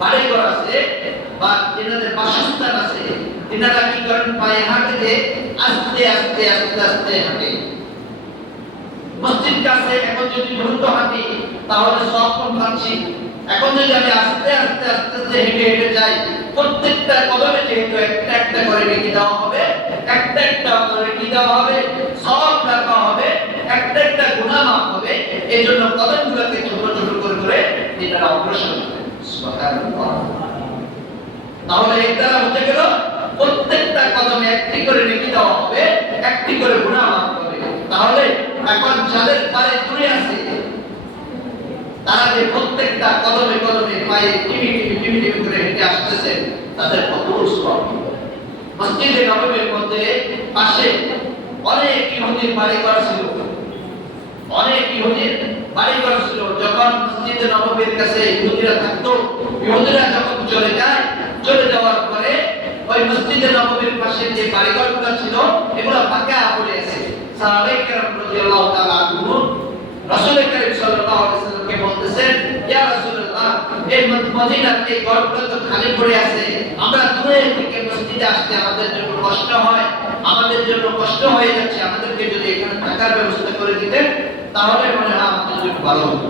বাড়িঘর আছে বা যেনাদের বাসস্থান আছে, তেনারা কি করেন? পায়ে হাঁটে, আস্তে আস্তে আস্তে আস্তে হাঁটে। মসজিদ কাছে এখন যদি দ্রুত হাঁটি তাহলে সব কম পাচ্ছি। এখন যদি আমি আস্তে আস্তে আস্তে আস্তে হেঁটে হেঁটে যাই, প্রত্যেকটা কদমে যেহেতু একটা একটা করে নেকি দেওয়া হবে, একটা একটা করে কি দেওয়া হবে, সব রাখা হবে, একটা একটা গুনাহ মাফ হবে। এই জন্য কদমগুলোকে ছোট ছোট করে করে এটারা অগ্রসর হবে। সুবহানাল্লাহ। তাহলে এর দ্বারা বুঝে গেল প্রত্যেকটা কদমে একটি করে নেকি দেওয়া হবে, একটি করে গুনাহ মাফ হবে। তাহলে এখন যাদের পায়ে দূরে আছে তারা যে প্রত্যেকটা কদমে কদমে পায়ে টিমি টিমি টিমি টিমি করে হেঁটে আসতেছে, তাদের কত সওয়াব। মসজিদে নববীর মধ্যে পাশে অনেক ইহুদির বাড়িঘর ছিল, অনেক ইহুদির বাড়িঘর ছিল। যখন মসজিদে নববীর কাছে ইহুদিরা থাকতো, ইহুদিরা যখন চলে যায়, চলে যাওয়ার পরে ওই মসজিদে নববীর পাশে যে বাড়িঘরগুলো ছিল এগুলো ফাঁকা পড়ে আছে। সাহাবায়ে কেরাম রাদিয়াল্লাহু তাআলা আনহুম রাসূল করিম সাল্লাল্লাহু আলাইহি ওয়াসাল্লামকে বলতেছেন, ইয়া রাসূলুল্লাহ, এই মদিনার এই ঘরগুলো তো খালি পড়ে আছে, আমরা দূরে থেকে মসজিদে আসতে আমাদের জন্য কষ্ট হয়, আমাদের জন্য কষ্ট হয়ে যাচ্ছে, আমাদেরকে যদি এখানে থাকার ব্যবস্থা করে দিতেন তাহলে মনে হয় আমাদের জন্য ভালো হতো।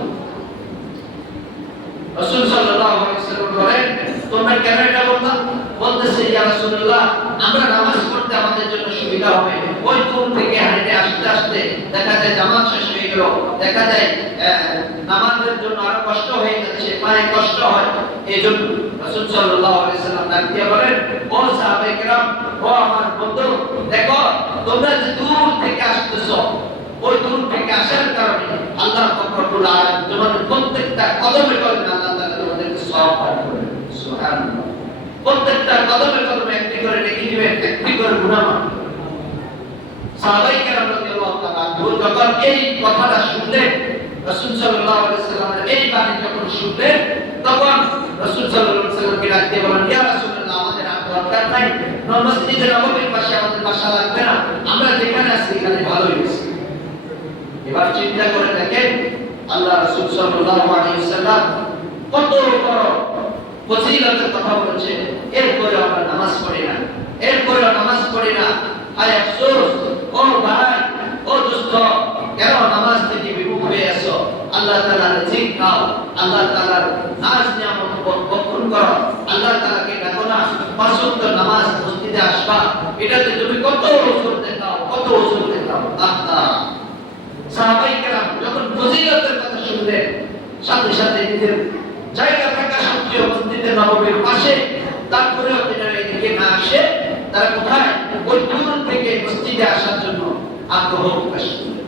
রাসূল সাল্লাল্লাহু আলাইহি ওয়াসাল্লাম বলেন, তোমরা কেন এটা বললা? বলতেছে, ইয়া রাসূলুল্লাহ, আমরা নামাজ পড়তে আমাদের জন্য সুবিধা হবে। ওই দূর থেকে হেঁটে আসতে আসতে দেখা যায় জামাত শেষ হয়ে গেল, দেখা যায় নামাজের জন্য আরো কষ্ট হয়ে যাচ্ছে, পায়ে কষ্ট হয়। এইজন্য রাসূল সাল্লাল্লাহু আলাইহি ওয়াসাল্লাম ডাক দিয়ে বলেন, ও সাহাবায়ে কেরাম, ও আমার বন্ধু, দেখো তোমরা যে দূর থেকে আসতেছো, ওই দূর থেকে আসার কারণে আল্লাহ রব্বুল আলামিন তোমাদের প্রত্যেকটা কদমে কদমে আল্লাহ তাআলা তোমাদেরকে সওয়াব দান করবেন। সুবহানাল্লাহ। প্রত্যেকটা কদমে কদমে একটি করে নেকি দিবেন, একটি করে গুনাহ মাফ করবেন। সাহাবায়ে কেরাম রাদিয়াল্লাহু তাআলা যখন এই কথাটা শুনলেন, রাসূল সাল্লাল্লাহু আলাইহি ওয়াসাল্লামের এই বাণী যখন শুনলেন, তখন রাসূল সাল্লাল্লাহু আলাইহি ওয়াসাল্লামকে ডাক দিয়ে বলেন, ইয়া রাসূলুল্লাহ, আমাদের আর দরকার নাই, মসজিদে নববীর পাশে আমাদের বাসা লাগবে না, আমরা যেখানে আছি এখানে ভালোই আছি। এবার চিন্তা করে দেখেন, আল্লাহ রাসূল সাল্লাল্লাহু আলাইহি ওয়াসাল্লাম কত বড় ফজিলতের কথা বলেছে, এরপরে আমরা নামাজ পড়ি না, এরপরে নামাজ পড়ি না। আয় আফসোস, ও ভাই, ও দোস্ত, কেন নামাজ থেকে বিমুখ হয়ে আসো? আল্লাহ তাআলার জিকির খাও, আল্লাহ তাআলার নাজ নিয়ামত ভক্ষণ করো, আল্লাহ তাআলাকে ডাকো না, পাঁচ ওয়াক্ত নামাজ মসজিদে আসবা, এটাতে তুমি কত ওজর দেখাও, কত ওজর দেখাও। আল্লাহ সাহাবায়ে কেরাম যখন ফজিলতের কথা শুনলেন, সাথে সাথে নিজের জায়গা থাকা সত্ত্বেও মসজিদে নববীর পাশে, তারপরেও তারা এদিকে না আসে, তারা কোথায়? ওই দূর থেকে মসজিদে আসার জন্য আগ্রহ প্রকাশ করলেন।